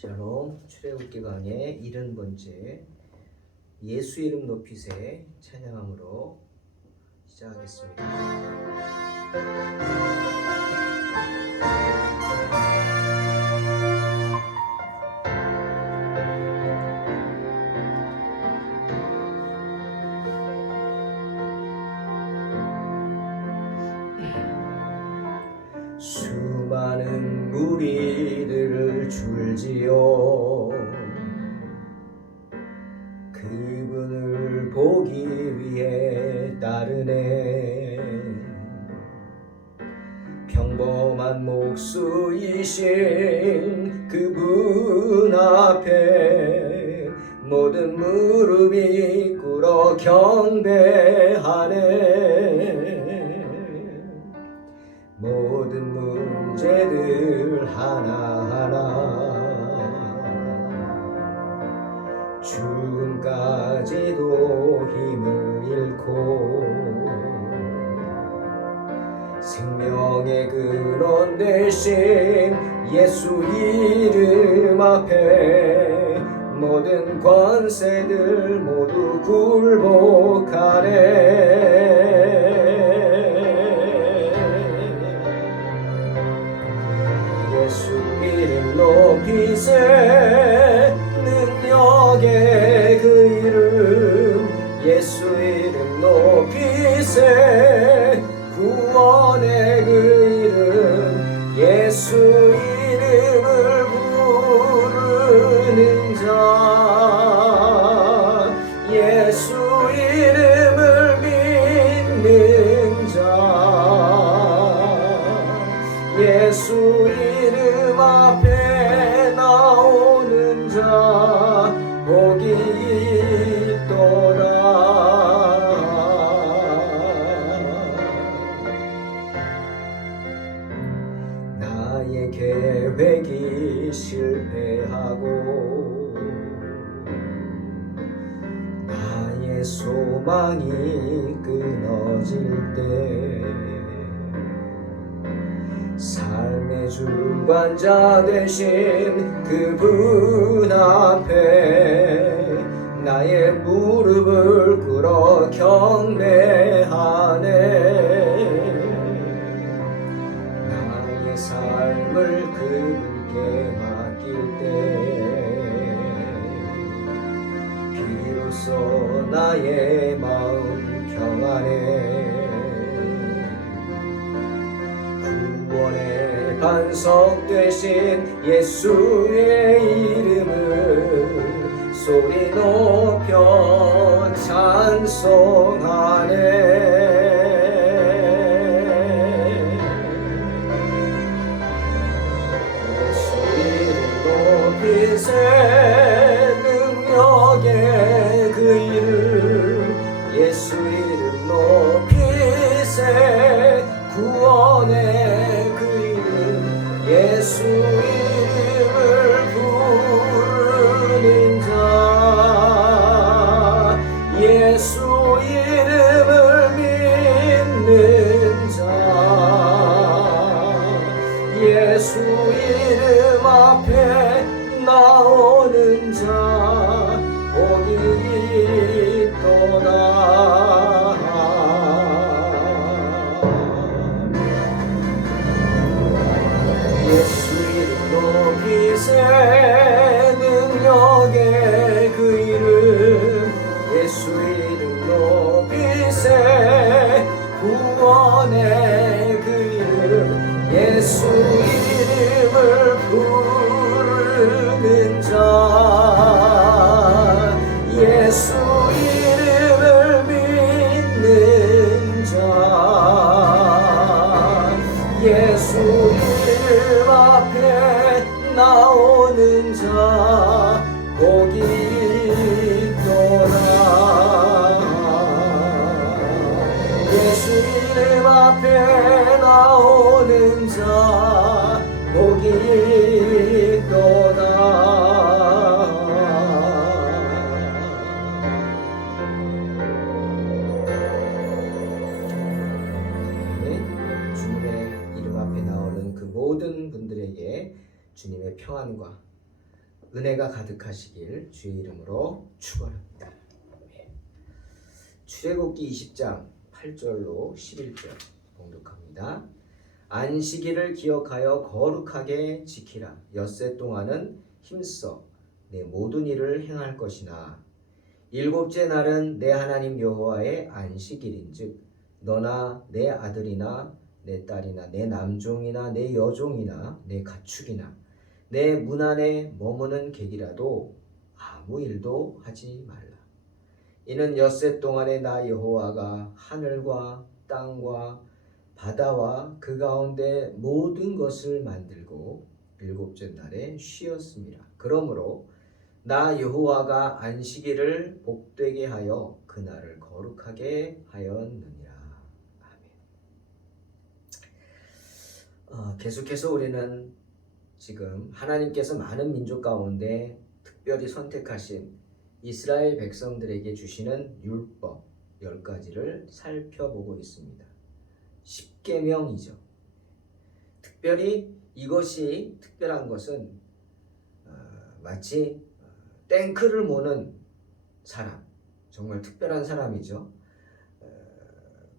샬롬 출애굽기 강의 70번째 예수 이름 높이세 찬양함으로 시작하겠습니다. 수많은 무리들을 줄지어 그분을 보기 위해 따르네. 평범한 목수이신 그분 앞에 모든 무릎이 꿇어 경배하네. 모든 문제들 하나하나 죽음까지도 힘을 잃고 생명의 근원 되신 예수 이름 앞에 모든 권세들 모두 굴복하네. 예수 이름 높이세 능력의 그 이름 예수 이름 높이세 구원의 그 이름 예수 이름을 부르는 자 예수 이름을 믿는 자 예수 이름 앞에 나오는 자 복이 있도다. 나의 계획이 실패하고 나의 소망이 끊어질 때 삶의 주관자 되신 그분 앞에 나의 무릎을 꿇어 경배하네. 나의 삶을 그분께 맡길 때 비로소 나의 마음 평안해. 구원의 반석 되신 예수의 이름을 소리 높여 찬송하네. 예수 이름 높이세 능력의 그 이름 예수 이름 높이세 구원의 그 이름 예수 이름을 부르는 자 예수 이름을 믿는 자 예수 이름 앞에 나오는 자 복이 있도다. 예수 이름 높이세 능력의 그 이름 예수 이름 높이세 구원의 그 이름 예수 이름을 부르는 자 예수 이름을 믿는 자 예수 이름 앞에 나오는 자 복이 있도다. 예수 이름 앞에 나오는 자 복이 있도다. 주님의 이름 앞에 나오는 그 모든 분들에게 주님의 평안과 은혜가 가득하시길 주의 이름으로 축원합니다. 출애굽기 20장 8절로 11절 봉독합니다. 안식일을 기억하여 거룩하게 지키라. 엿새 동안은 힘써 내 모든 일을 행할 것이나 일곱째 날은 내 하나님 여호와의 안식일인즉 너나 내 아들이나 내 딸이나 내 남종이나 내 여종이나 내 가축이나 내 문 안에 머무는 객이라도 아무 일도 하지 말라. 이는 엿새 동안에 나 여호와가 하늘과 땅과 바다와 그 가운데 모든 것을 만들고 일곱째 날에 쉬었습니다. 그러므로 나 여호와가 안식일을 복되게 하여 그날을 거룩하게 하였느니라. 아멘. 계속해서 우리는 지금 하나님께서 많은 민족 가운데 특별히 선택하신 이스라엘 백성들에게 주시는 율법 10가지를 살펴보고 있습니다. 10계명이죠. 특별히 이것이 특별한 것은 마치 탱크를 모는 사람, 정말 특별한 사람이죠.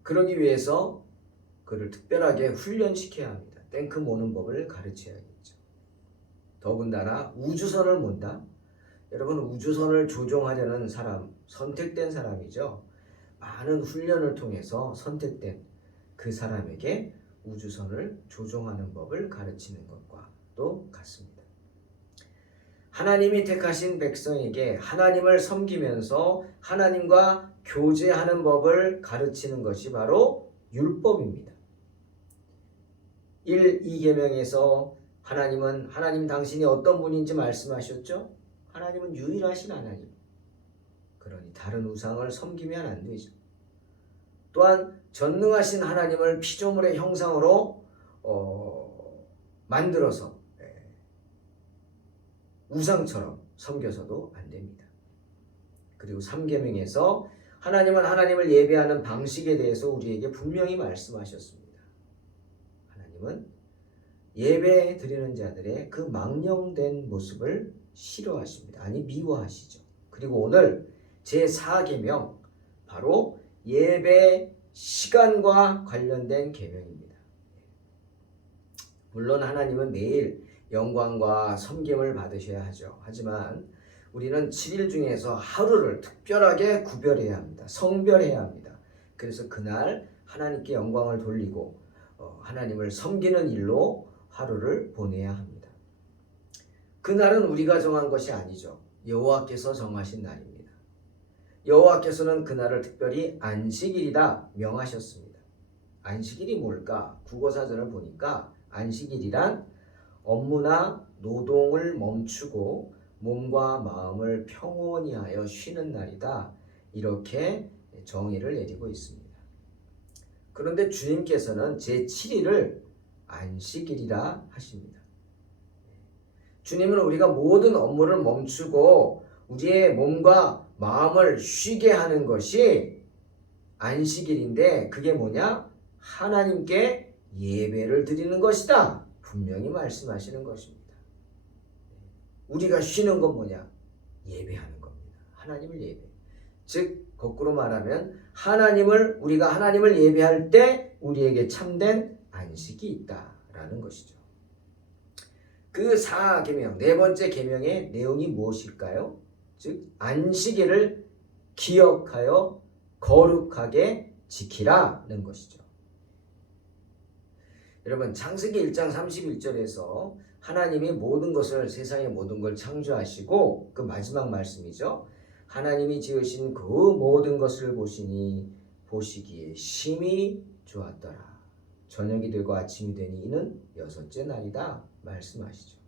그러기 위해서 그를 특별하게 훈련시켜야 합니다. 탱크 모는 법을 가르쳐야겠죠. 더군다나 우주선을 몬다. 여러분, 우주선을 조종하려는 사람, 선택된 사람이죠. 많은 훈련을 통해서 선택된 그 사람에게 우주선을 조종하는 법을 가르치는 것과도 같습니다. 하나님이 택하신 백성에게 하나님을 섬기면서 하나님과 교제하는 법을 가르치는 것이 바로 율법입니다. 1, 2계명에서 하나님 당신이 어떤 분인지 말씀하셨죠? 하나님은 유일하신 하나님. 그러니 다른 우상을 섬기면 안 되죠. 또한 전능하신 하나님을 피조물의 형상으로 만들어서 우상처럼 섬겨서도 안 됩니다. 그리고 3계명에서 하나님은 하나님을 예배하는 방식에 대해서 우리에게 분명히 말씀하셨습니다. 하나님은 예배 드리는 자들의 그 망령된 모습을 싫어하십니다. 아니, 미워하시죠. 그리고 오늘 제4계명, 바로 예배 시간과 관련된 계명입니다. 물론 하나님은 매일 영광과 섬김을 받으셔야 하죠. 하지만 우리는 7일 중에서 하루를 특별하게 구별해야 합니다. 성별해야 합니다. 그래서 그날 하나님께 영광을 돌리고 하나님을 섬기는 일로 하루를 보내야 합니다. 그날은 우리가 정한 것이 아니죠. 여호와께서 정하신 날입니다. 여호와께서는 그날을 특별히 안식일이라 명하셨습니다. 안식일이 뭘까? 국어사전을 보니까 안식일이란 업무나 노동을 멈추고 몸과 마음을 평온히 하여 쉬는 날이다. 이렇게 정의를 내리고 있습니다. 그런데 주님께서는 제7일을 안식일이라 하십니다. 주님은 우리가 모든 업무를 멈추고 우리의 몸과 마음을 쉬게 하는 것이 안식일인데, 그게 뭐냐? 하나님께 예배를 드리는 것이다. 분명히 말씀하시는 것입니다. 우리가 쉬는 건 뭐냐? 예배하는 겁니다. 하나님을 예배. 즉 거꾸로 말하면 우리가 하나님을 예배할 때 우리에게 참된 안식이 있다라는 것이죠. 그 4계명, 네 번째 계명의 내용이 무엇일까요? 즉 안식일을 기억하여 거룩하게 지키라는 것이죠. 여러분, 창세기 1장 31절에서 하나님이 모든 것을, 세상의 모든 걸 창조하시고, 그 마지막 말씀이죠. 하나님이 지으신 그 모든 것을 보시니 보시기에 심히 좋았더라. 저녁이 되고 아침이 되니 이는 6째 날이다 말씀하시죠.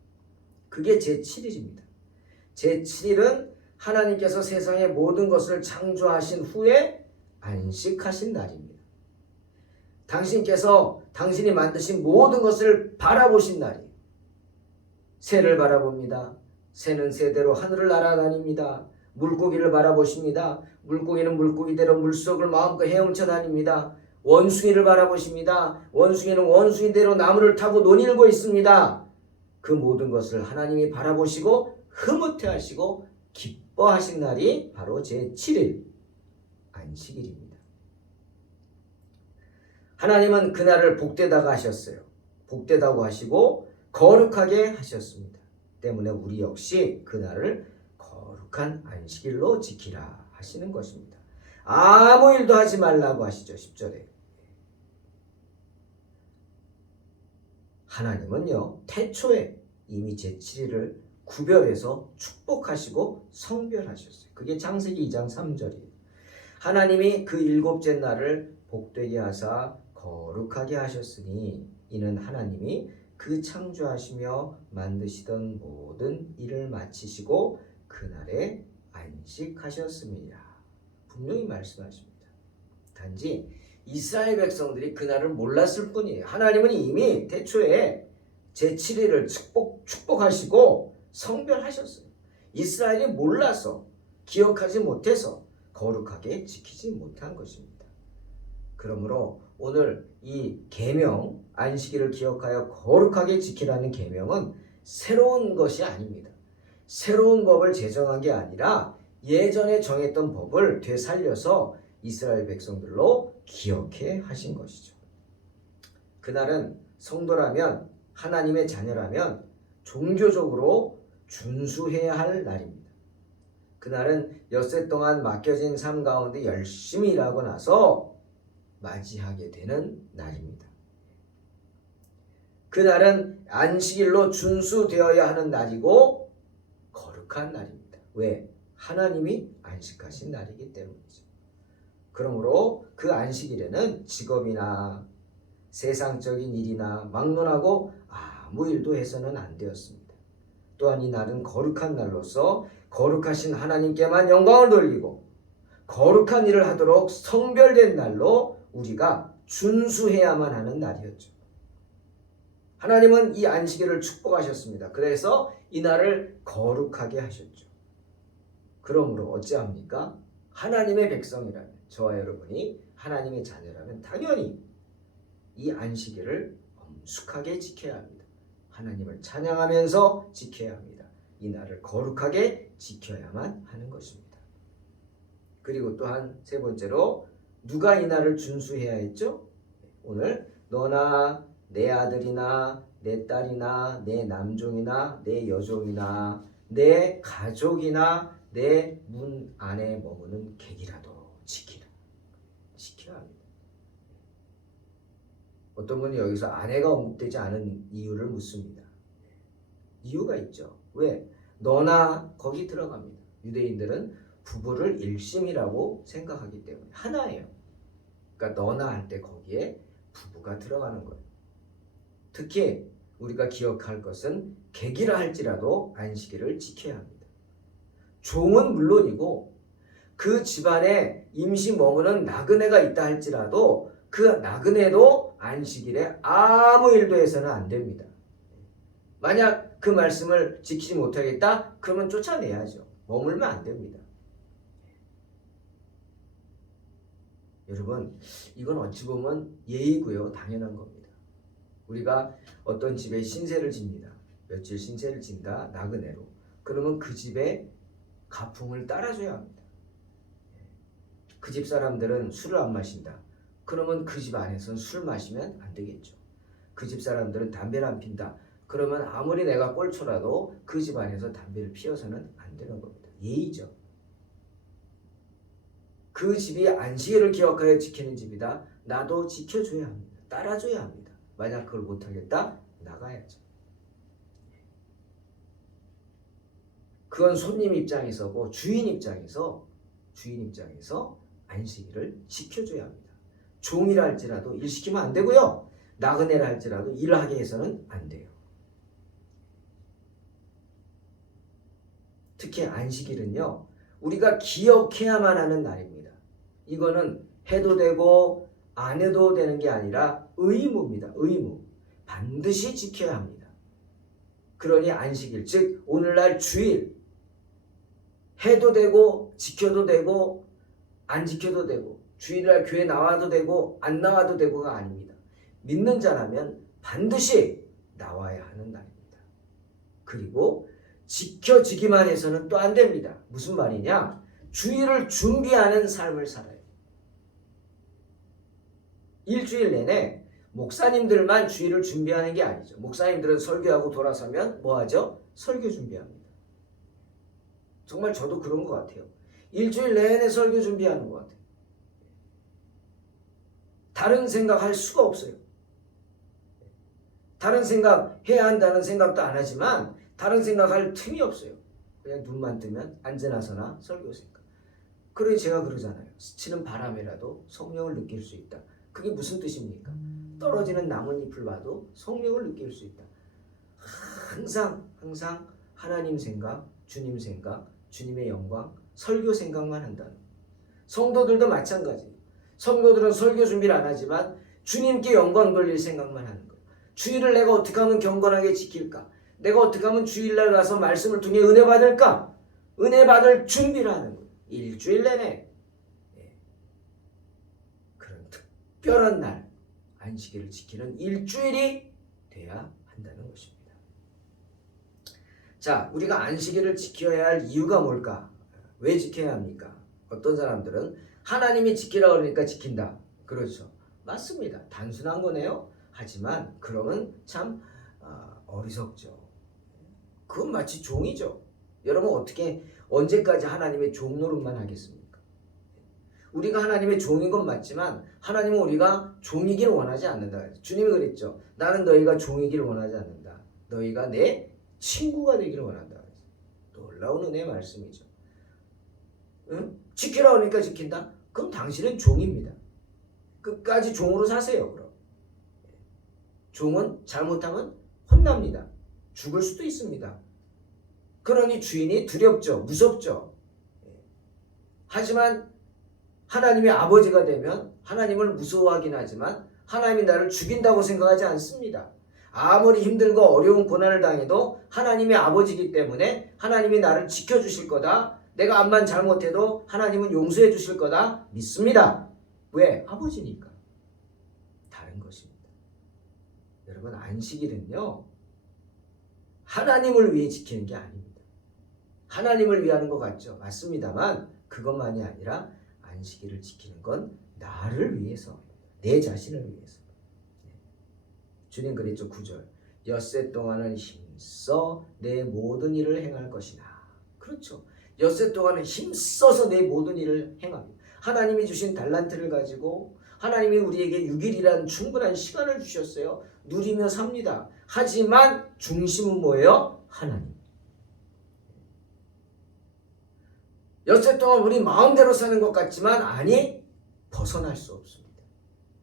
그게 제7일입니다. 제7일은 하나님께서 세상의 모든 것을 창조하신 후에 안식하신 날입니다. 당신께서 당신이 만드신 모든 것을 바라보신 날이에요. 새를 바라봅니다. 새는 새대로 하늘을 날아다닙니다. 물고기를 바라보십니다. 물고기는 물고기대로 물속을 마음껏 헤엄쳐 다닙니다. 원숭이를 바라보십니다. 원숭이는 원숭이대로 나무를 타고 논일고 있습니다. 그 모든 것을 하나님이 바라보시고 흐뭇해하시고 기뻐하신 날이 바로 제7일 안식일입니다. 하나님은 그날을 복되다고 하셨어요. 복되다고 하시고 거룩하게 하셨습니다. 때문에 우리 역시 그날을 거룩한 안식일로 지키라 하시는 것입니다. 아무 일도 하지 말라고 하시죠. 10절에. 하나님은요, 태초에 이미 제7일을 구별해서 축복하시고 성별하셨어요. 그게 창세기 2장 3절이에요. 하나님이 그 일곱째 날을 복되게 하사 거룩하게 하셨으니 이는 하나님이 그 창조하시며 만드시던 모든 일을 마치시고 그날에 안식하셨습니다. 분명히 말씀하십니다. 단지 이스라엘 백성들이 그날을 몰랐을 뿐이에요. 하나님은 이미 태초에 제7일을 축복하시고 성별하셨어요. 이스라엘이 몰라서 기억하지 못해서 거룩하게 지키지 못한 것입니다. 그러므로 오늘 이 계명 안식일을 기억하여 거룩하게 지키라는 계명은 새로운 것이 아닙니다. 새로운 법을 제정한 게 아니라 예전에 정했던 법을 되살려서 이스라엘 백성들로 기억해 하신 것이죠. 그날은 성도라면 하나님의 자녀라면 종교적으로 준수해야 할 날입니다. 그날은 엿새 동안 맡겨진 삶 가운데 열심히 일하고 나서 맞이하게 되는 날입니다. 그날은 안식일로 준수되어야 하는 날이고 거룩한 날입니다. 왜? 하나님이 안식하신 날이기 때문이죠. 그러므로 그 안식일에는 직업이나 세상적인 일이나 막론하고 아무 일도 해서는 안 되었습니다. 또한 이 날은 거룩한 날로서 거룩하신 하나님께만 영광을 돌리고 거룩한 일을 하도록 성별된 날로 우리가 준수해야만 하는 날이었죠. 하나님은 이 안식일을 축복하셨습니다. 그래서 이 날을 거룩하게 하셨죠. 그러므로 어찌합니까? 하나님의 백성이라면, 저와 여러분이 하나님의 자녀라면 당연히 이 안식일을 엄숙하게 지켜야 합니다. 하나님을 찬양하면서 지켜야 합니다. 이 날을 거룩하게 지켜야만 하는 것입니다. 그리고 또한 세 번째로 누가 이 날을 준수해야 했죠? 오늘 너나 내 아들이나 내 딸이나 내 남종이나 내 여종이나 내 가족이나 내 문 안에 머무는 객이라도 지키라. 지켜야 합니다. 어떤 분이 여기서 아내가 언급되지 않은 이유를 묻습니다. 이유가 있죠. 왜? 너나 거기 들어갑니다. 유대인들은 부부를 일심이라고 생각하기 때문에 하나예요. 그러니까 너나 할 때 거기에 부부가 들어가는 거예요. 특히 우리가 기억할 것은 객이라 할지라도 안식일을 지켜야 합니다. 종은 물론이고 그 집안에 임시 머무는 나그네가 있다 할지라도 그 나그네도 안식일에 아무 일도 해서는 안 됩니다. 만약 그 말씀을 지키지 못하겠다? 그러면 쫓아내야죠. 머물면 안 됩니다. 여러분, 이건 어찌 보면 예의고요. 당연한 겁니다. 우리가 어떤 집에 신세를 집니다. 며칠 신세를 진다. 나그네로. 그러면 그 집에 가풍을 따라줘야 합니다. 그 집 사람들은 술을 안 마신다. 그러면 그 집 안에서는 술 마시면 안 되겠죠. 그 집 사람들은 담배를 안 핀다. 그러면 아무리 내가 꼴초라도 그 집 안에서 담배를 피워서는 안 되는 겁니다. 예의죠. 그 집이 안식일을 기억하여 지키는 집이다. 나도 지켜줘야 합니다. 따라줘야 합니다. 만약 그걸 못하겠다? 나가야죠. 그건 손님 입장에서고 주인 입장에서 안식일을 지켜줘야 합니다. 종이라 할지라도 일 시키면 안 되고요. 나그네라 할지라도 일하게 해서는 안 돼요. 특히 안식일은요. 우리가 기억해야만 하는 날입니다. 이거는 해도 되고 안 해도 되는 게 아니라 의무입니다. 의무. 반드시 지켜야 합니다. 그러니 안식일, 즉 오늘날 주일 해도 되고 지켜도 되고 안 지켜도 되고 주일날 교회 나와도 되고 안 나와도 되고가 아닙니다. 믿는 자라면 반드시 나와야 하는 날입니다. 그리고 지켜지기만 해서는 또 안 됩니다. 무슨 말이냐? 주일을 준비하는 삶을 살아요. 일주일 내내 목사님들만 주일을 준비하는 게 아니죠. 목사님들은 설교하고 돌아서면 뭐 하죠? 설교 준비합니다. 정말 저도 그런 것 같아요. 일주일 내내 설교 준비하는 것 같아요. 다른 생각할 수가 없어요. 다른 생각 해야 한다는 생각도 안 하지만 다른 생각할 틈이 없어요. 그냥 눈만 뜨면 앉으나서나 설교 생각. 그래 제가 그러잖아요. 스치는 바람이라도 성령을 느낄 수 있다. 그게 무슨 뜻입니까? 떨어지는 나뭇잎을 봐도 성령을 느낄 수 있다. 항상 하나님 생각, 주님 생각, 주님의 영광, 설교 생각만 한다는. 성도들도 마찬가지예요. 성도들은 설교 준비를 안 하지만 주님께 영광 돌릴 생각만 하는 거예요. 주일을 내가 어떻게 하면 경건하게 지킬까? 내가 어떻게 하면 주일날 가서 말씀을 통해 은혜 받을까? 은혜 받을 준비를 하는 거예요. 일주일 내내. 그런 특별한 날, 안식일을 지키는 일주일이 돼야 한다는 것입니다. 자, 우리가 안식일을 지켜야 할 이유가 뭘까? 왜 지켜야 합니까? 어떤 사람들은 하나님이 지키라 그러니까 지킨다. 그렇죠. 맞습니다. 단순한 거네요. 하지만 그러면 참 어리석죠. 그건 마치 종이죠. 여러분 어떻게 언제까지 하나님의 종 노릇만 하겠습니까? 우리가 하나님의 종인 건 맞지만 하나님은 우리가 종이길 원하지 않는다. 주님이 그랬죠. 나는 너희가 종이길 원하지 않는다. 너희가 내 친구가 되기를 원한다. 놀라운 은혜의 말씀이죠. 응? 지키라 그러니까 지킨다? 그럼 당신은 종입니다. 끝까지 종으로 사세요. 그럼 종은 잘못하면 혼납니다. 죽을 수도 있습니다. 그러니 주인이 두렵죠. 무섭죠. 하지만 하나님의 아버지가 되면 하나님을 무서워하긴 하지만 하나님이 나를 죽인다고 생각하지 않습니다. 아무리 힘들고 어려운 고난을 당해도 하나님의 아버지이기 때문에 하나님이 나를 지켜주실 거다. 내가 암만 잘못해도 하나님은 용서해 주실 거다. 믿습니다. 왜? 아버지니까. 다른 것입니다. 여러분 안식일은요. 하나님을 위해 지키는 게 아닙니다. 하나님을 위하는 것 같죠. 맞습니다만 그것만이 아니라 안식일을 지키는 건 나를 위해서, 내 자신을 위해서. 주님 그랬죠. 9절. 엿새 동안은 힘써 내 모든 일을 행할 것이나. 그렇죠. 엿새 동안은 힘써서 내 모든 일을 행합니다. 하나님이 주신 달란트를 가지고 하나님이 우리에게 6일이라는 충분한 시간을 주셨어요. 누리며 삽니다. 하지만 중심은 뭐예요? 하나님. 엿새 동안 우리 마음대로 사는 것 같지만 아니, 벗어날 수 없습니다.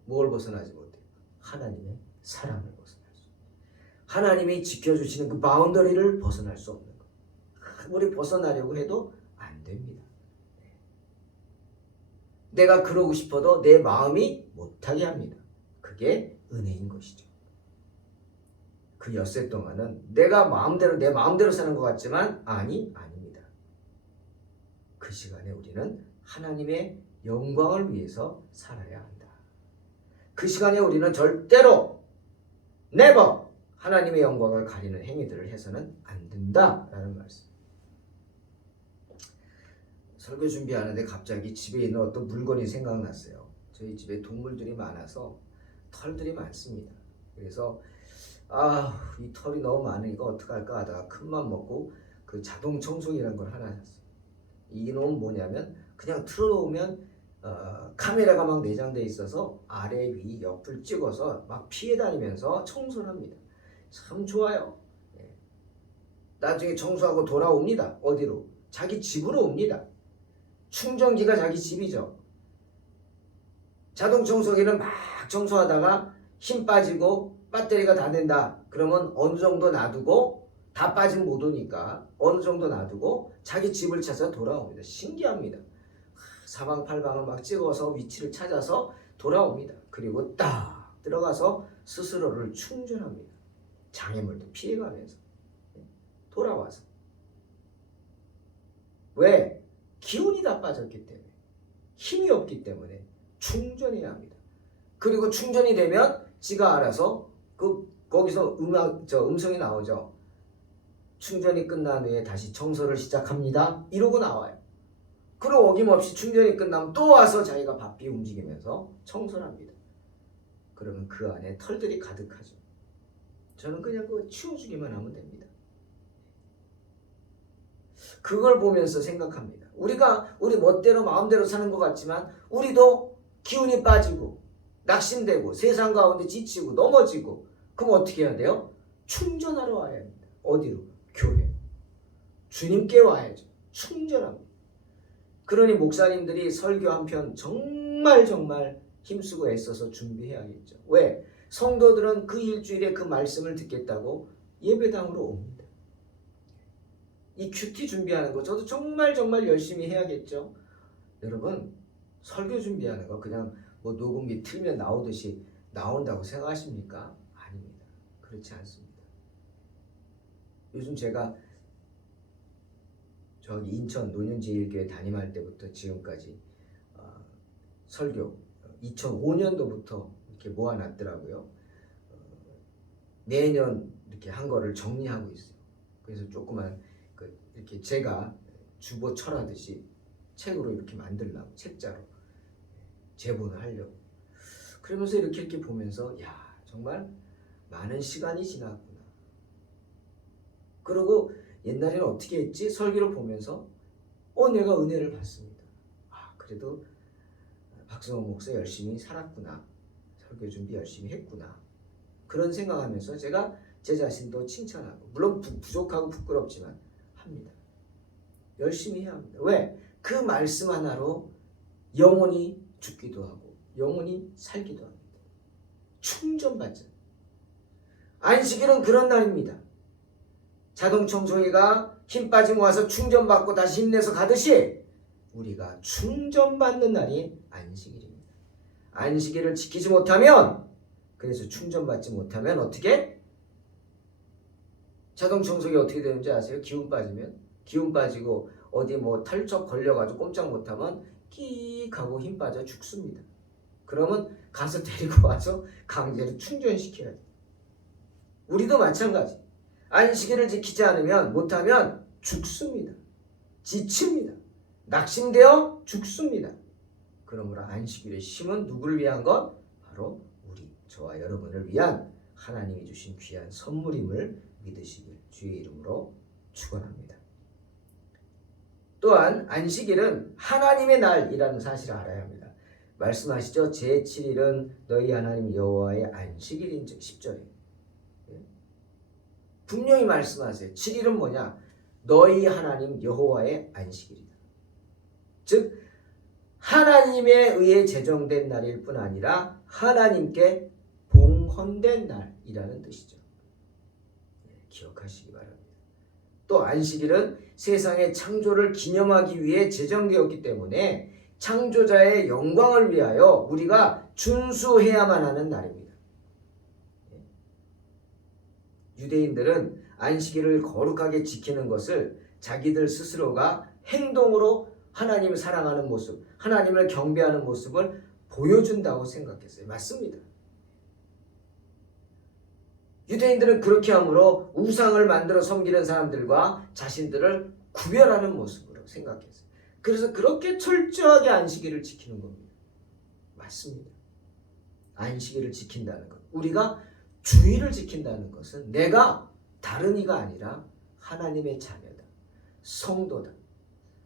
뭘 벗어나지 못해요? 하나님의 사랑을 벗어날 수 없어요. 하나님이 지켜주시는 그 바운더리를 벗어날 수 없는 거예요. 우리 벗어나려고 해도 안 됩니다. 내가 그러고 싶어도 내 마음이 못하게 합니다. 그게 은혜인 것이죠. 그 엿새 동안은 내가 내 마음대로 사는 것 같지만 아닙니다. 그 시간에 우리는 하나님의 영광을 위해서 살아야 한다. 그 시간에 우리는 절대로 never 하나님의 영광을 가리는 행위들을 해서는 안 된다라는 말씀. 설교 준비하는데 갑자기 집에 있는 어떤 물건이 생각났어요. 저희 집에 동물들이 많아서 털들이 많습니다. 그래서 이 털이 너무 많으니까 어떡할까 하다가 큰맘 먹고 그 자동 청소기라는 걸 하나 샀어요. 이놈은 뭐냐면 그냥 틀어놓으면 카메라가 막 내장돼 있어서 아래 위 옆을 찍어서 막 피해 다니면서 청소를 합니다. 참 좋아요. 나중에 청소하고 돌아옵니다. 어디로? 자기 집으로 옵니다. 충전기가 자기 집이죠. 자동 청소기는 막 청소하다가 힘 빠지고 배터리가 다 된다. 그러면 어느 정도 놔두고 다 빠진 못 오니까 어느 정도 놔두고 자기 집을 찾아 돌아옵니다. 신기합니다. 사방팔방을 막 찍어서 위치를 찾아서 돌아옵니다. 그리고 딱 들어가서 스스로를 충전합니다. 장애물도 피해가면서 돌아와서. 왜? 기운이 다 빠졌기 때문에, 힘이 없기 때문에 충전해야 합니다. 그리고 충전이 되면 지가 알아서 거기서 음성이 나오죠. 충전이 끝난 후에 다시 청소를 시작합니다. 이러고 나와요. 그리고 어김없이 충전이 끝나면 또 와서 자기가 바삐 움직이면서 청소를 합니다. 그러면 그 안에 털들이 가득하죠. 저는 그냥 그거 치워주기만 하면 됩니다. 그걸 보면서 생각합니다. 우리가 우리 멋대로 마음대로 사는 것 같지만 우리도 기운이 빠지고 낙심되고 세상 가운데 지치고 넘어지고 그럼 어떻게 해야 돼요? 충전하러 와야 합니다. 어디로? 교회. 주님께 와야죠. 충전합니다. 그러니 목사님들이 설교 한 편 정말 힘쓰고 애써서 준비해야겠죠. 왜? 성도들은 그 일주일에 그 말씀을 듣겠다고 예배당으로 옵니다. 이 큐티 준비하는 거 저도 정말 열심히 해야겠죠. 여러분 설교 준비하는 거 그냥 뭐 녹음기 틀면 나오듯이 나온다고 생각하십니까? 아닙니다. 그렇지 않습니다. 요즘 제가 저기 인천 노년제일교회 담임할 때부터 지금까지 설교 2005년도부터 이렇게 모아놨더라고요. 매년 이렇게 한 거를 정리하고 있어요. 그래서 조그만 이렇게 제가 주보 철하듯이 책으로 이렇게 만들려고 책자로 제본을 하려고 그러면서 이렇게 보면서 야 정말 많은 시간이 지났구나. 그리고 옛날에는 어떻게 했지? 설교를 보면서 내가 은혜를 받습니다. 그래도 박성원 목사 열심히 살았구나. 설교 준비 열심히 했구나. 그런 생각하면서 제가 제 자신도 칭찬하고 물론 부족하고 부끄럽지만 합니다. 열심히 해야 합니다. 왜? 그 말씀 하나로 영혼이 죽기도 하고 영혼이 살기도 합니다. 충전받자. 안식일은 그런 날입니다. 자동청소기가 힘 빠지면 와서 충전받고 다시 힘내서 가듯이 우리가 충전받는 날이 안식일입니다. 안식일을 지키지 못하면 그래서 충전받지 못하면 어떻게? 자동청소기 어떻게 되는지 아세요? 기운 빠지고 어디 뭐 털쩍 걸려가지고 꼼짝 못하면 끼익 하고 힘 빠져 죽습니다. 그러면 가서 데리고 와서 강제로 충전시켜야 돼요. 우리도 마찬가지. 안식일을 지키지 않으면 못하면 죽습니다. 지칩니다. 낙심되어 죽습니다. 그러므로 안식일의 쉼은 누구를 위한 것? 바로 우리, 저와 여러분을 위한 하나님이 주신 귀한 선물임을 믿으시길 주의 이름으로 축원합니다. 또한 안식일은 하나님의 날이라는 사실을 알아야 합니다. 말씀하시죠. 제7일은 너희 하나님 여호와의 안식일인즉 10절에 분명히 말씀하세요. 7일은 뭐냐? 너희 하나님 여호와의 안식일이다. 즉 하나님에 의해 제정된 날일 뿐 아니라 하나님께 봉헌된 날이라는 뜻이죠. 기억하시기 바랍니다. 또 안식일은 세상의 창조를 기념하기 위해 제정되었기 때문에 창조자의 영광을 위하여 우리가 준수해야만 하는 날입니다. 유대인들은 안식일을 거룩하게 지키는 것을 자기들 스스로가 행동으로 하나님을 사랑하는 모습, 하나님을 경배하는 모습을 보여준다고 생각했어요. 맞습니다. 유대인들은 그렇게 함으로 우상을 만들어 섬기는 사람들과 자신들을 구별하는 모습으로 생각했어요. 그래서 그렇게 철저하게 안식일을 지키는 겁니다. 맞습니다. 안식일을 지킨다는 것, 우리가 주의를 지킨다는 것은 내가 다른 이가 아니라 하나님의 자녀다. 성도다.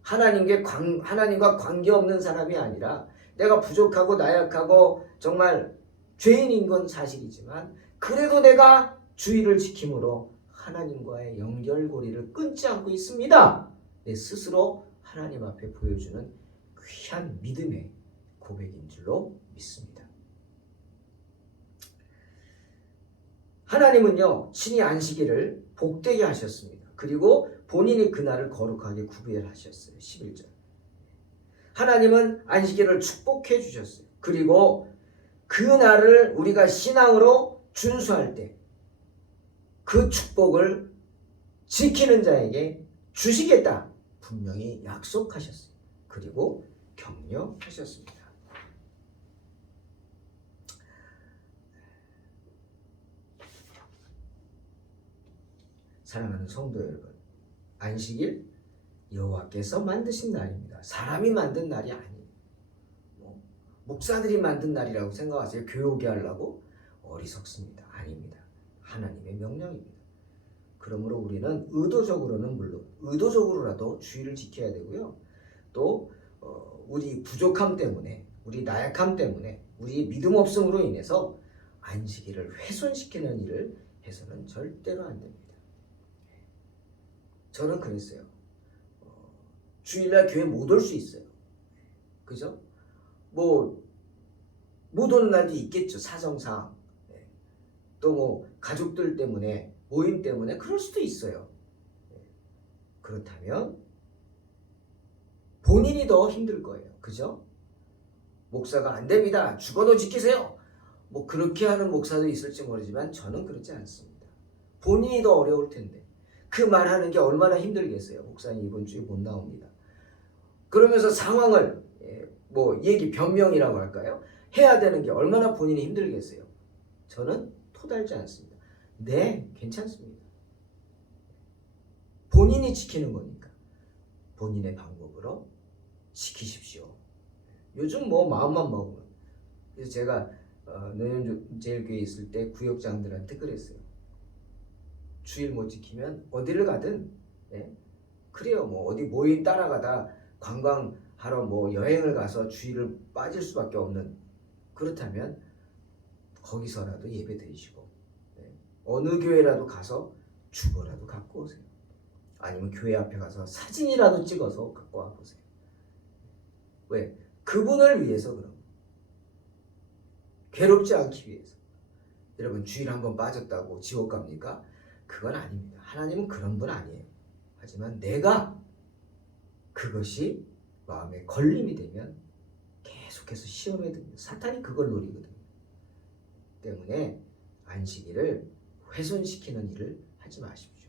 하나님과 관계없는 사람이 아니라 내가 부족하고 나약하고 정말 죄인인 건 사실이지만 그래도 내가 주의를 지킴으로 하나님과의 연결고리를 끊지 않고 있습니다. 내 스스로 하나님 앞에 보여주는 귀한 믿음의 고백인 줄로 믿습니다. 하나님은요, 친히 안식일을 복되게 하셨습니다. 그리고 본인이 그날을 거룩하게 구별하셨어요. 11절. 하나님은 안식일을 축복해 주셨어요. 그리고 그날을 우리가 신앙으로 준수할 때 그 축복을 지키는 자에게 주시겠다. 분명히 약속하셨어요. 그리고 격려하셨습니다. 사랑하는 성도 여러분, 안식일 여호와께서 만드신 날입니다. 사람이 만든 날이 아니에요. 목사들이 만든 날이라고 생각하세요? 교육이 하려고? 어리석습니다. 아닙니다. 하나님의 명령입니다. 그러므로 우리는 의도적으로는 물론 의도적으로라도 주의를 지켜야 되고요. 또 우리 부족함 때문에, 우리 나약함 때문에, 우리 믿음 없음으로 인해서 안식일을 훼손시키는 일을 해서는 절대로 안 됩니다. 저는 그랬어요. 주일날 교회 못 올 수 있어요. 그죠? 못 오는 날도 있겠죠. 사정상. 또 뭐 가족들 때문에, 모임 때문에 그럴 수도 있어요. 그렇다면 본인이 더 힘들 거예요. 그죠? 목사가 안 됩니다. 죽어도 지키세요. 뭐 그렇게 하는 목사도 있을지 모르지만 저는 그렇지 않습니다. 본인이 더 어려울 텐데 그 말하는 게 얼마나 힘들겠어요. 목사님 이번 주에 못 나옵니다. 그러면서 상황을 얘기 변명이라고 할까요? 해야 되는 게 얼마나 본인이 힘들겠어요. 저는 토달지 않습니다. 네, 괜찮습니다. 본인이 지키는 거니까 본인의 방법으로 지키십시오. 요즘 뭐 마음만 먹으면. 그래서 제가 노년제일교회에 있을 때 구역장들한테 그랬어요. 주일 못 지키면 어디를 가든 그래요. 뭐 어디 모임 따라가다 관광하러 뭐 여행을 가서 주일을 빠질 수밖에 없는, 그렇다면 거기서라도 예배 드리시고 어느 교회라도 가서 주보라도 갖고 오세요. 아니면 교회 앞에 가서 사진이라도 찍어서 갖고 와보세요. 왜? 그분을 위해서. 그럼 괴롭지 않기 위해서. 여러분, 주일 한번 빠졌다고 지옥 갑니까? 그건 아닙니다. 하나님은 그런 분 아니에요. 하지만 내가 그것이 마음에 걸림이 되면 계속해서 시험에 듭니다. 사탄이 그걸 노리거든요. 때문에 안식일을 훼손시키는 일을 하지 마십시오.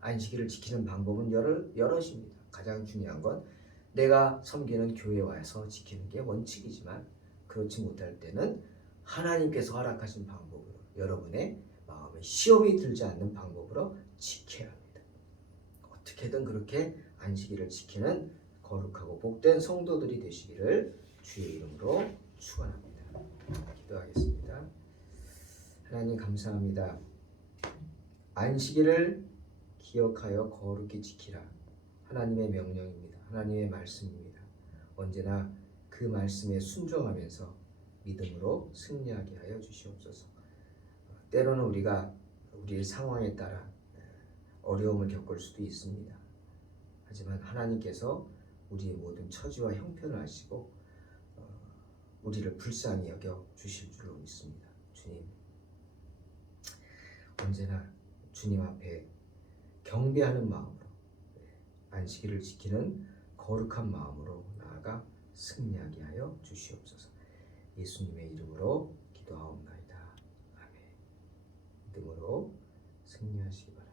안식일을 지키는 방법은 여럿입니다. 가장 중요한 건 내가 섬기는 교회에 와서 지키는 게 원칙이지만, 그렇지 못할 때는 하나님께서 허락하신 방법으로, 여러분의 마음에 시험이 들지 않는 방법으로 지켜야 합니다. 어떻게든 그렇게 안식일을 지키는 거룩하고 복된 성도들이 되시기를 주의 이름으로 축원합니다. 기도하겠습니다. 하나님 감사합니다. 안식일을 기억하여 거룩히 지키라. 하나님의 명령입니다. 하나님의 말씀입니다. 언제나 그 말씀에 순종하면서 믿음으로 승리하게 하여 주시옵소서. 때로는 우리가 우리의 상황에 따라 어려움을 겪을 수도 있습니다. 하지만 하나님께서 우리의 모든 처지와 형편을 아시고 우리를 불쌍히 여겨 주실 줄로 믿습니다. 주님, 언제나 주님 앞에 경배하는 마음으로, 안식일을 지키는 거룩한 마음으로 나아가 승리하게 하여 주시옵소서. 예수님의 이름으로 기도하옵나이다. 아멘. 믿음으로 승리하시기 바랍니다.